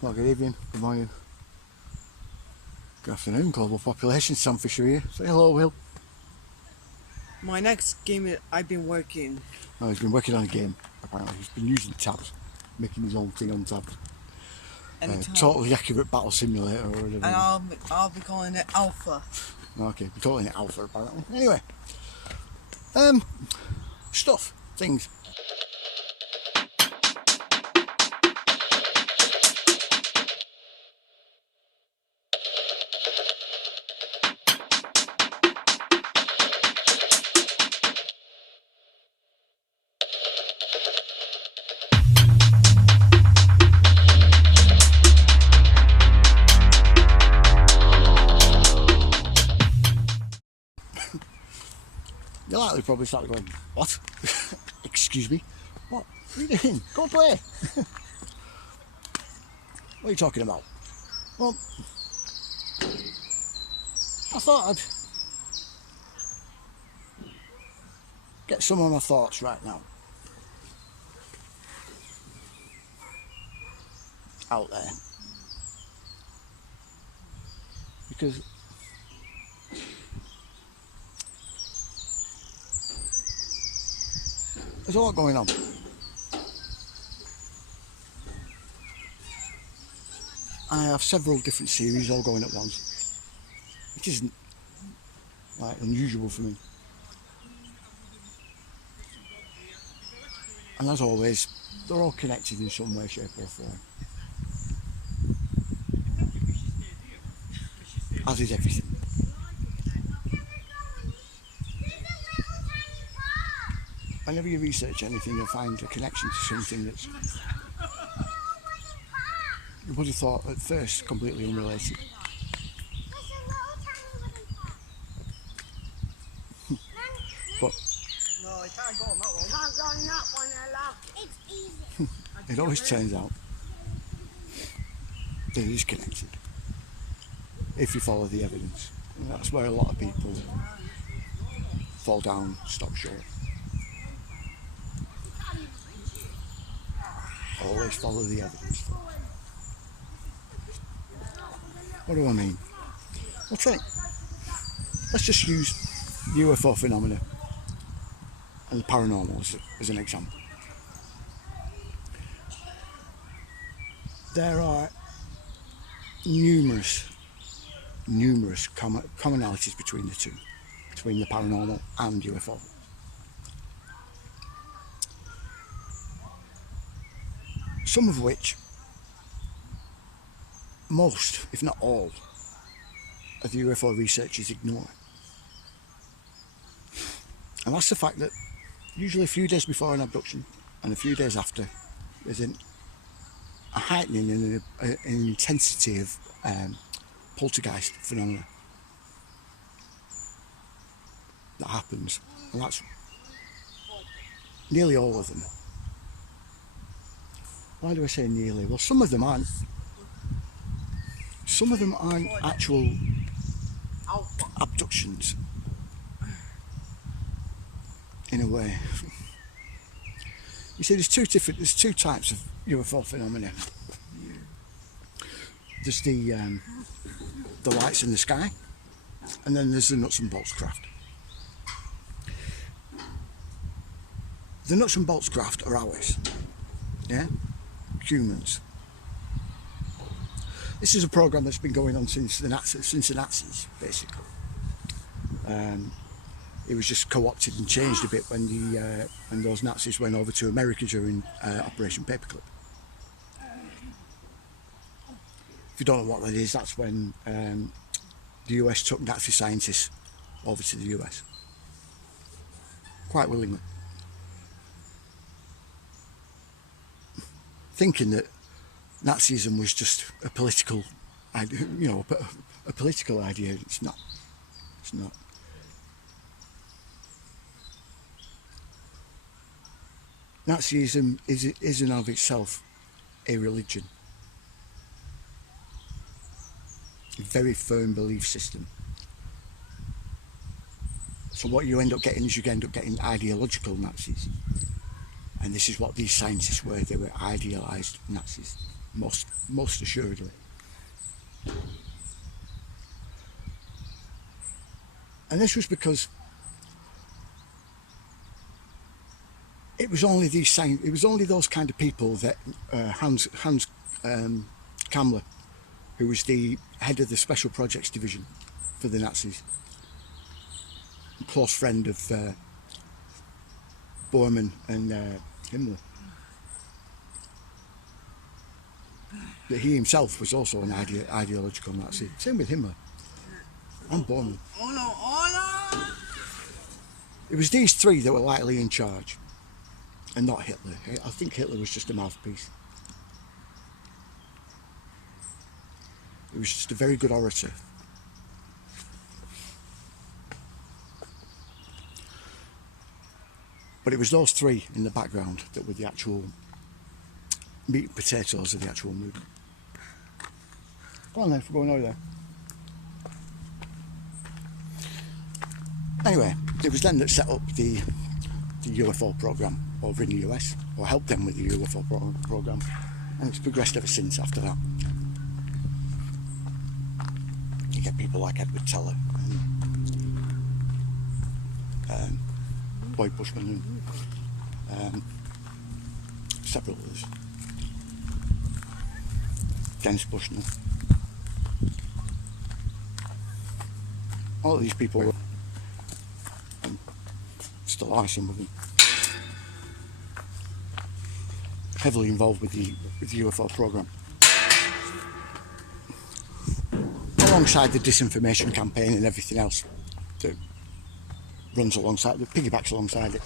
Well, good evening, good morning, good afternoon, global population. Sam Fisher here. Say hello, Will. My next game I've been working. Oh, he's been working on a game, apparently. He's been using tabs, making his own thing on tabs. Totally accurate battle simulator or whatever. And I'll be calling it Alpha. Okay, we're calling it Alpha apparently. Anyway, stuff, things. You're likely probably start going, what? Excuse me? What are you doing? Go play! What are you talking about? Well, I thought I'd get some of my thoughts right now out there. Because there's a lot going on. I have several different series all going at once. It isn't like unusual for me. And as always, they're all connected in some way, shape or form. As is everything. Whenever you research anything, you'll find a connection to something that's, you would have thought at first completely unrelated. But No, I can't go on that one. Can't go on that one, Ella. It's easy. it always turns out that it is connected if you follow the evidence. And that's where a lot of people fall down, stop short. Always follow the evidence. What do I mean? Let's just use UFO phenomena and the paranormal as an example. There are numerous commonalities between the two, between the paranormal and UFO. Some of which, most, if not all, of the UFO researchers ignore. And that's the fact that usually a few days before an abduction and a few days after, there's a heightening in an intensity of poltergeist phenomena that happens. And that's nearly all of them. Why do I say nearly? Well, some of them aren't. Some of them aren't actual abductions, in a way. You see, there's two types of UFO phenomena. There's the lights in the sky, and then there's the nuts and bolts craft. The nuts and bolts craft are ours, yeah, humans. This is a program that's been going on since the Nazis, basically. It was just co-opted and changed a bit when those Nazis went over to America during Operation Paperclip. If you don't know what that is, that's when the US took Nazi scientists over to the US, quite willingly, thinking that Nazism was just a political, a political idea. It's not. It's not. Nazism is in of itself a religion, a very firm belief system. So what you end up getting is you end up getting ideological Nazis, and this is what these scientists were. They were idealized Nazis. most assuredly. And this was because it was only those kind of people that Hans Kammler, who was the head of the Special Projects Division for the Nazis, a close friend of Bormann and Himmler, that he himself was also an ideological Nazi. Same with Himmler and Bormann. It was these three that were likely in charge, and not Hitler. I think Hitler was just a mouthpiece. He was just a very good orator. But it was those three in the background that were the actual meat and potatoes of the actual movement. Go on then, we're going over there. Anyway, it was then that set up the UFO program over in the US, or helped them with the UFO program, and it's progressed ever since after that. You get people like Edward Teller and Boyd Bushman and several others. Dennis Bushnell. All of these people were still are some of them heavily involved with the UFO program, alongside the disinformation campaign and everything else that runs alongside, that piggybacks alongside it.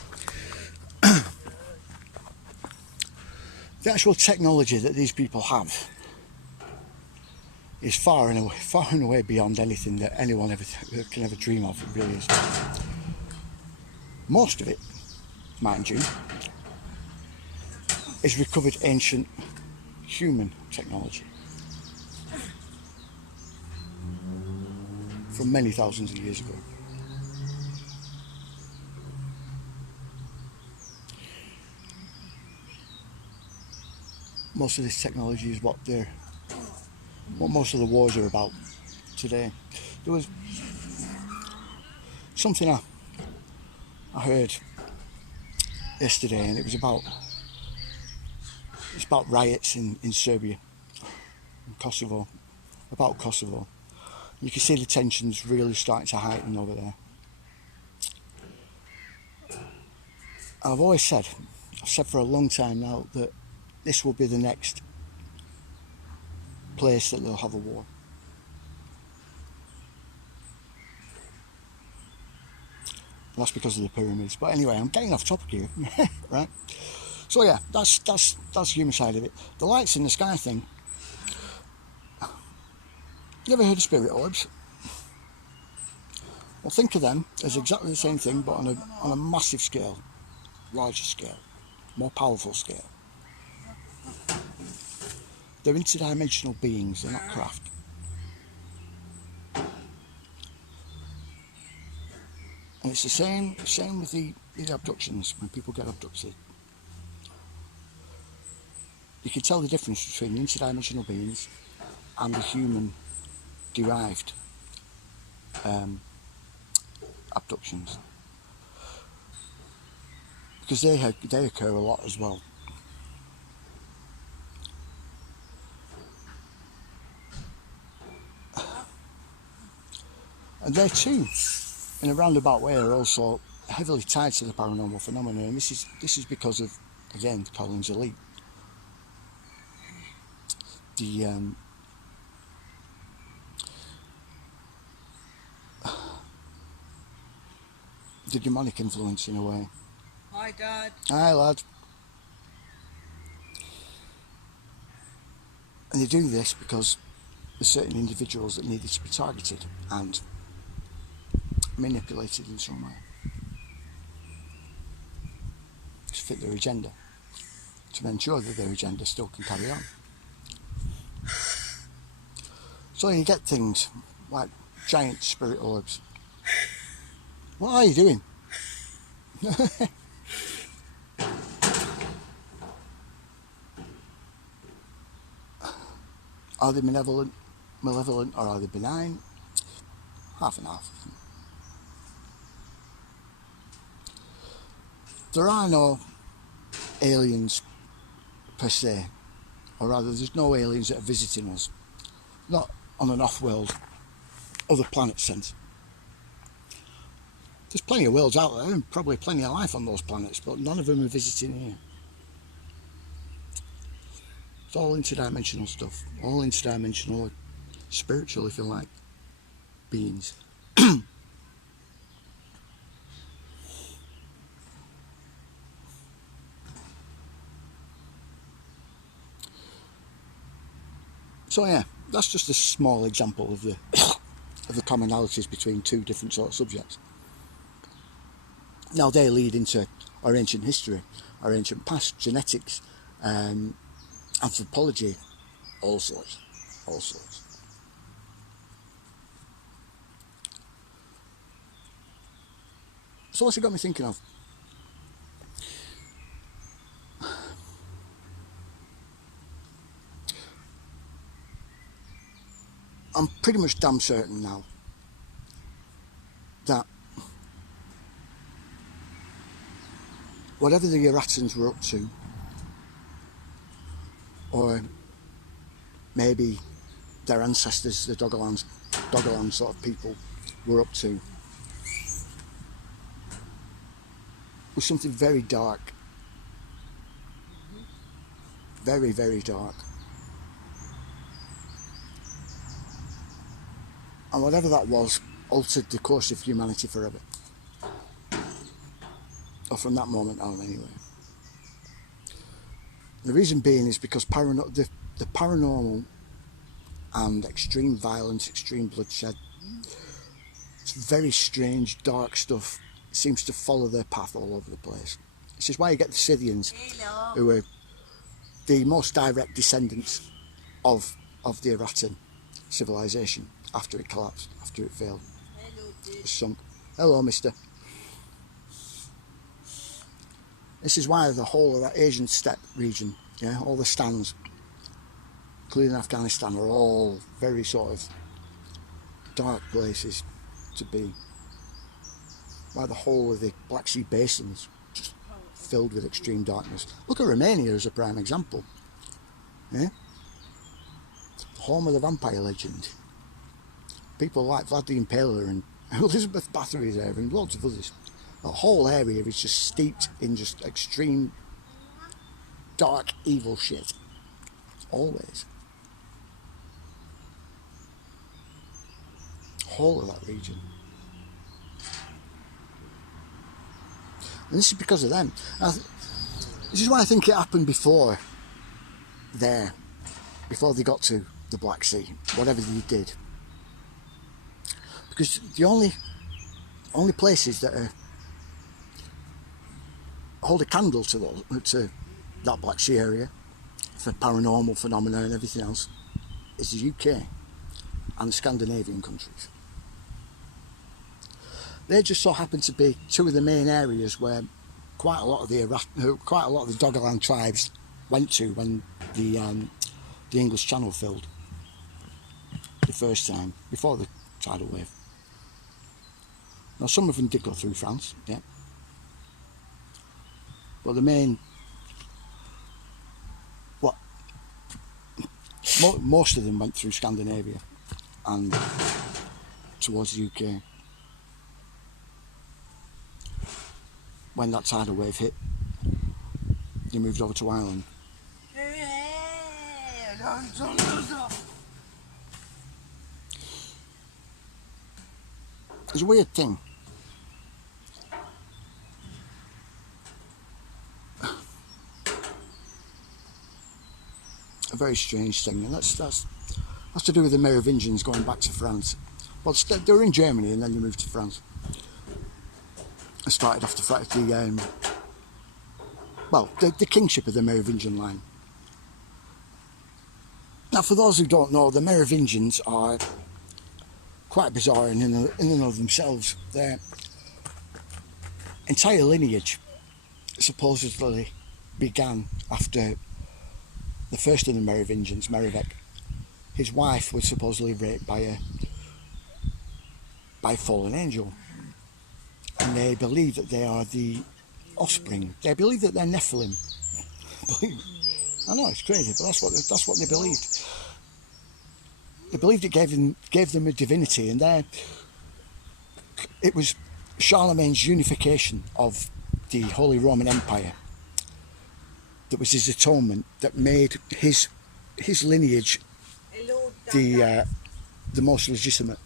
The actual technology that these people have is far and away beyond anything that anyone can ever dream of. It really is. Most of it, mind you, is recovered ancient human technology from many thousands of years ago. Most of this technology is what most of the wars are about today. There was something I heard yesterday, and it's about riots in Serbia, in Kosovo, about Kosovo. You can see the tensions really starting to heighten over there. I've said for a long time now that this will be the next place that they'll have a war. And that's because of the pyramids. But anyway, I'm getting off topic here, right? So yeah, that's the human side of it. The lights in the sky thing. You ever heard of spirit orbs? Well, think of them as exactly the same thing, but on a massive scale, larger scale, more powerful scale. They're interdimensional beings, they're not craft. And it's the same with the abductions, when people get abducted. You can tell the difference between interdimensional beings and the human derived abductions, because they occur a lot as well. And they too, in a roundabout way, are also heavily tied to the paranormal phenomena, and this is because of, again, Collins' elite. The demonic influence, in a way. Hi, Dad. Hi, lad. And they do this because there's certain individuals that needed to be targeted and manipulated in some way to fit their agenda, to ensure that their agenda still can carry on. So you get things like giant spirit orbs. What are you doing? Are they malevolent, or are they benign? Half and half. There are no aliens per se, or rather there's no aliens that are visiting us, not on an off-world, other planet sense. There's plenty of worlds out there and probably plenty of life on those planets, but none of them are visiting here. It's all interdimensional stuff, all interdimensional, spiritual if you like, beings. So yeah, that's just a small example of the commonalities between two different sort of subjects. Now they lead into our ancient history, our ancient past, genetics, anthropology, all sorts. So what's it got me thinking of? I'm pretty much damn certain now that whatever the Yrjö-Koskinen were up to, or maybe their ancestors, the Doggerland sort of people, were up to, was something very dark. Very, very dark. And whatever that was, altered the course of humanity forever. Or from that moment on, anyway. The reason being is because the paranormal and extreme violence, extreme bloodshed, it's very strange, dark stuff, seems to follow their path all over the place. This is why you get the Scythians, who are the most direct descendants of the Yrjö civilization after it collapsed, after it failed, it sunk. Hello, mister. This is why the whole of that Asian steppe region, yeah, all the stands, including Afghanistan, are all very sort of dark places to be. Why the whole of the Black Sea Basin is just filled with extreme darkness. Look at Romania as a prime example. Yeah? Home of the vampire legend. People like Vlad the Impaler and Elizabeth Bathory there and loads of others. The whole area is just steeped in just extreme, dark, evil shit. Always. Whole of that region. And this is because of them. This is why I think it happened before they got to the Black Sea, whatever they did. Because the only places that hold a candle to that Black Sea area for paranormal phenomena and everything else is the UK and the Scandinavian countries. They just so happen to be two of the main areas where quite a lot of the Doggerland tribes went to when the English Channel filled the first time, before the tidal wave. Now some of them did go through France, yeah. But the main, most of them went through Scandinavia and towards the UK. When that tidal wave hit, they moved over to Ireland. It's a weird thing. A very strange thing, and that's to do with the Merovingians going back to France. Well, they were in Germany and then they moved to France. I started off the kingship of the Merovingian line. Now, for those who don't know, the Merovingians are quite bizarre in and of themselves. Their entire lineage supposedly began after the first of the Merovingians, Merovec, his wife was supposedly raped by a fallen angel, and they believe that they are the offspring. They believe that they're Nephilim. I know, it's crazy, but that's what they believed. They believed it gave them a divinity, and it was Charlemagne's unification of the Holy Roman Empire that was his atonement, that made his lineage the most legitimate.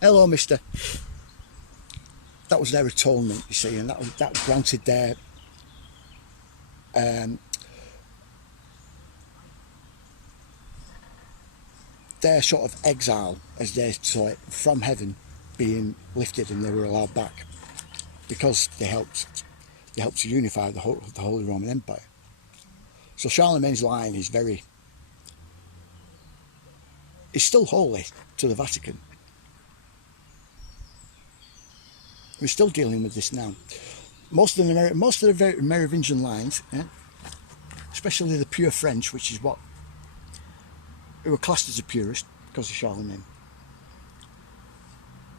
Hello, mister. That was their atonement, you see, and that granted their sort of exile, as they saw it, from heaven being lifted, and they were allowed back because they helped to unify the Holy Roman Empire. So Charlemagne's line is still holy to the Vatican. We're still dealing with this now. Most of the Merovingian lines, yeah, especially the pure French, which is who were classed as a purist because of Charlemagne,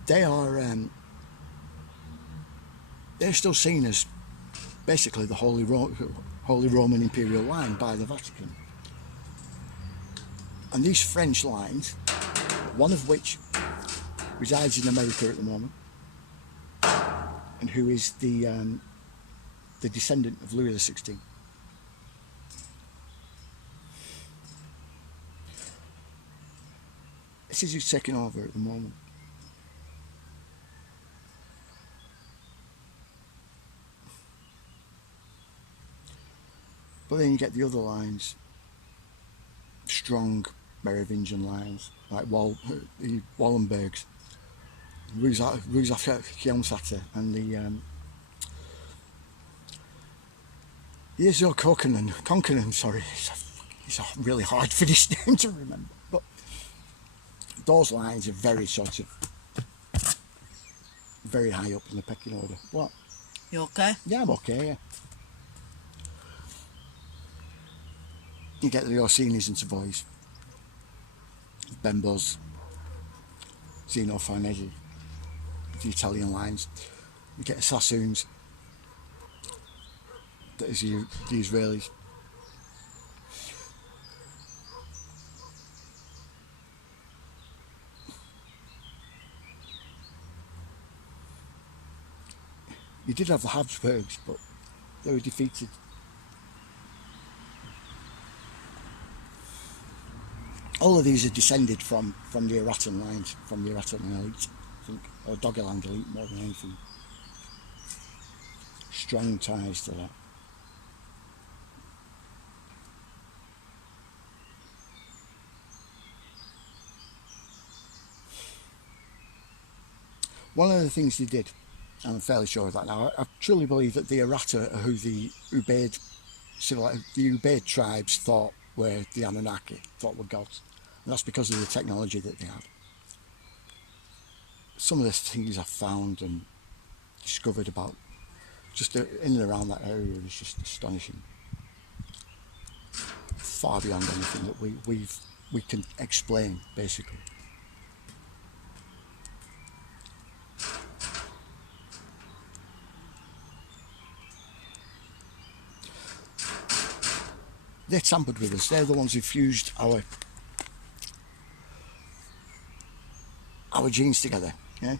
they're still seen as basically the Holy Roman Imperial line by the Vatican. And these French lines, one of which resides in America at the moment, and who is the descendant of Louis XVI. This is who's taking over at the moment. But then you get the other lines, strong Merovingian lines, like the Wallenbergs, Yrjö-Koskinen, and the Yrjö-Koskinen, sorry, it's a really hard Finnish name to remember, but those lines are very very high up in the pecking order. What? You okay? Yeah, I'm okay, yeah. You get the Orsinis and Savoys, Bembos, Zeno Farnese, the Italian lines. You get the Sassoons, that is the Israelis. You did have the Habsburgs, but they were defeated. All of these are descended from the Eratan lines, from the Eratan elite, I think, or Doggerland elite more than anything. Strong ties to that. One of the things they did, and I'm fairly sure of that now, I truly believe that the Errata are who the Ubaid tribes thought were the Anunnaki, thought were gods. And that's because of the technology that they had. Some of the things I've found and discovered about just in and around that area is just astonishing. Far beyond anything that we can explain, basically. They tampered with us. They're the ones who fused our genes together, yeah,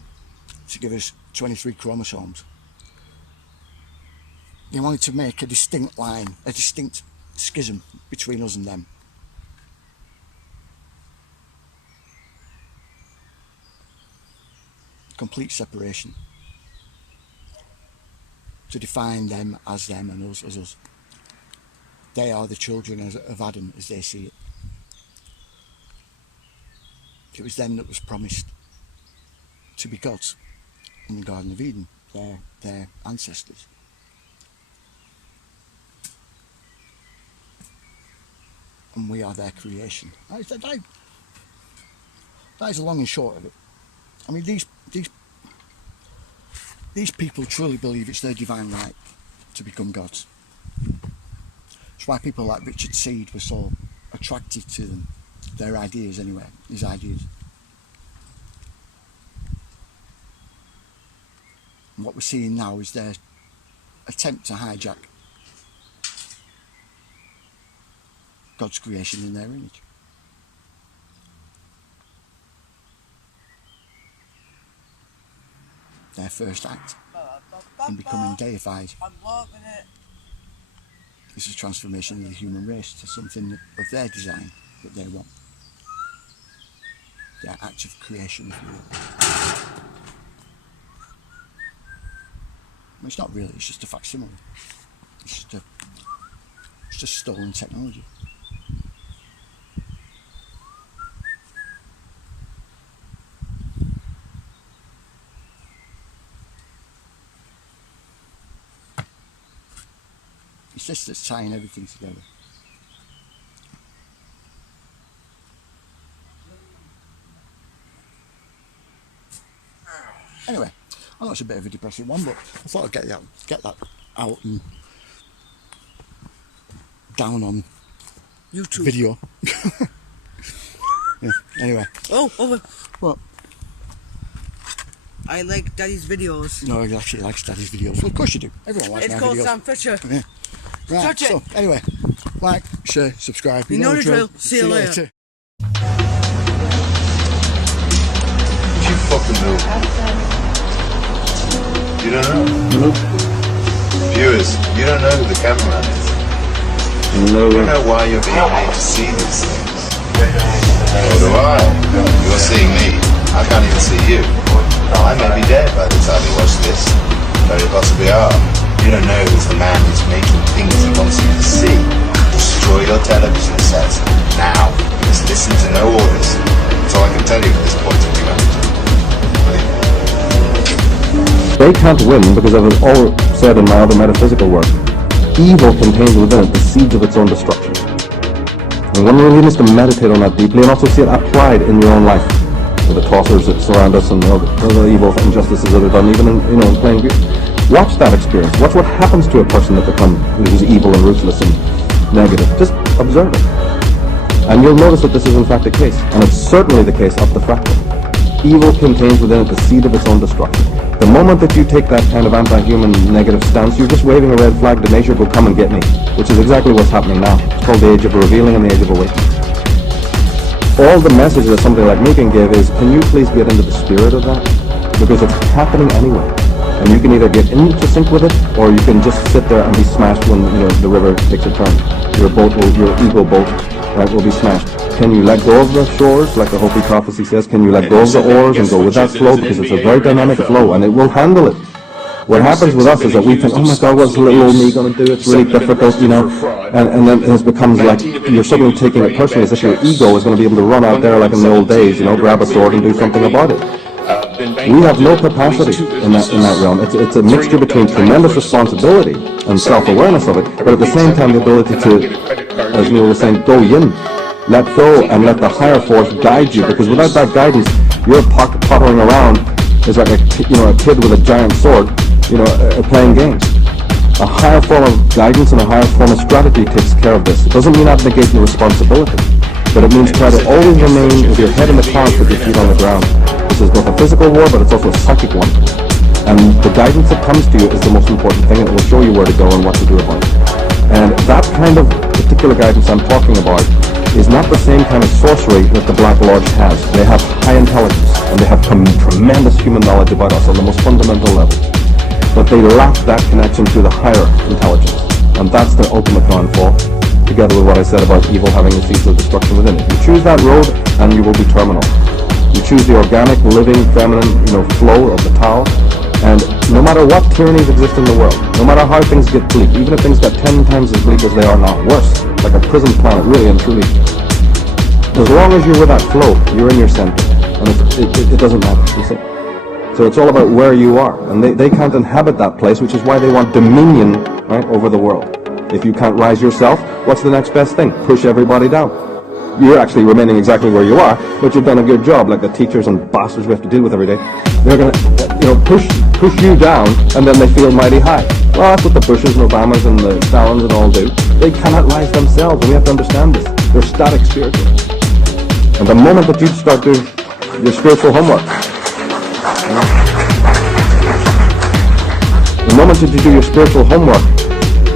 to give us 23 chromosomes. They wanted to make a distinct line, a distinct schism between us and them. Complete separation. To define them and us as us. They are the children of Adam as they see it. It was them that was promised to be gods in the Garden of Eden, their ancestors. And we are their creation. That is the long and short of it. I mean, these people truly believe it's their divine right to become gods. It's why people like Richard Seed were so attracted to them their ideas anyway, his ideas. And what we're seeing now is their attempt to hijack God's creation in their image. Their first act in becoming deified is a transformation of the human race to something of their design that they want. Their act of creation, if you will. Well, it's not really, it's just a facsimile. It's just stolen technology. It's just that's tying everything together. Anyway, I know it's a bit of a depressing one, but I thought I'd get that out and down on YouTube video. Yeah. Anyway. Oh, over. What? I like Daddy's videos. No, he actually likes Daddy's videos. Well, of course you do. Everyone likes my videos. It's called Sam Fisher. Yeah. Right. Touch it. So anyway, like, share, subscribe. You know the drill. See you later. You fucking know. You don't know? Nope. Viewers, you don't know who the cameraman is. No. You don't know why you're being made to see these things. Nor do I. You're seeing me. I can't even see you. I may be dead by the time you watch this. Very possibly are. You don't know who's the man who's making things he wants you to see. Destroy your television sets now. Just listen to no orders. That's all I can tell you at this point of They can't win because, as I've all said in my other metaphysical work, evil contains within it the seeds of its own destruction. And one really needs to meditate on that deeply and also see it applied in your own life. With the tossers that surround us and the other evil injustices that are done, even in plain view. Watch that experience. Watch what happens to a person that who's evil and ruthless and negative. Just observe it. And you'll notice that this is in fact the case. And it's certainly the case up the fractal. Evil contains within it the seed of its own destruction. The moment that you take that kind of anti-human negative stance, you're just waving a red flag to nature, go come and get me. Which is exactly what's happening now. It's called the age of revealing and the age of awakening. All the message that somebody like me can give is, can you please get into the spirit of that? Because it's happening anyway. And you can either get into sync with it, or you can just sit there and be smashed when the river takes a turn. Your ego boat, right, will be smashed. Can you let go of the shores, like the Hopi prophecy says? Can you let go of the oars and go with that flow? Because it's a very dynamic flow, and it will handle it. What happens with us is that we think, oh my God, what's little old me going to do? It's really difficult, and then it becomes like you're suddenly taking it personally, as if your ego is going to be able to run out there like in the old days, grab a sword and do something about it. We have no capacity in that realm. It's a mixture between tremendous responsibility and self-awareness of it, but at the same time the ability to, as Neil was saying, go yin, let go and let the higher force guide you, because without that guidance, you're pottering around is like a kid with a giant sword, playing games. A higher form of guidance and a higher form of strategy takes care of this. It doesn't mean abnegating the responsibility, but it means try to always remain with your head in the clouds with your feet on the ground. This is both a physical war, but it's also a psychic one. And the guidance that comes to you is the most important thing, and it will show you where to go and what to do about it. And that kind of particular guidance I'm talking about is not the same kind of sorcery that the Black Lodge has. They have high intelligence, and they have tremendous human knowledge about us on the most fundamental level. But they lack that connection to the higher intelligence. And that's their ultimate downfall, together with what I said about evil having the seeds of destruction within it. You choose that road, and you will be terminal. You choose the organic, living, feminine, flow of the Tao, and no matter what tyrannies exist in the world, no matter how things get bleak, even if things get 10 times as bleak as they are now, worse, like a prison planet, really and truly, as long as you're with that flow, you're in your center, and it doesn't matter, you see. So it's all about where you are, and they can't inhabit that place, which is why they want dominion, right, over the world. If you can't rise yourself, what's the next best thing? Push everybody down. You're actually remaining exactly where you are, but you've done a good job, like the teachers and bastards we have to deal with every day. They're going to, push you down, and then they feel mighty high. Well, that's what the Bushes and Obamas and the Stalins and all do. They cannot rise themselves, and we have to understand this. They're static spiritually. And the moment that you start doing your spiritual homework, the moment that you do your spiritual homework,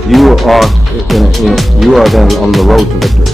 you are then on the road to victory.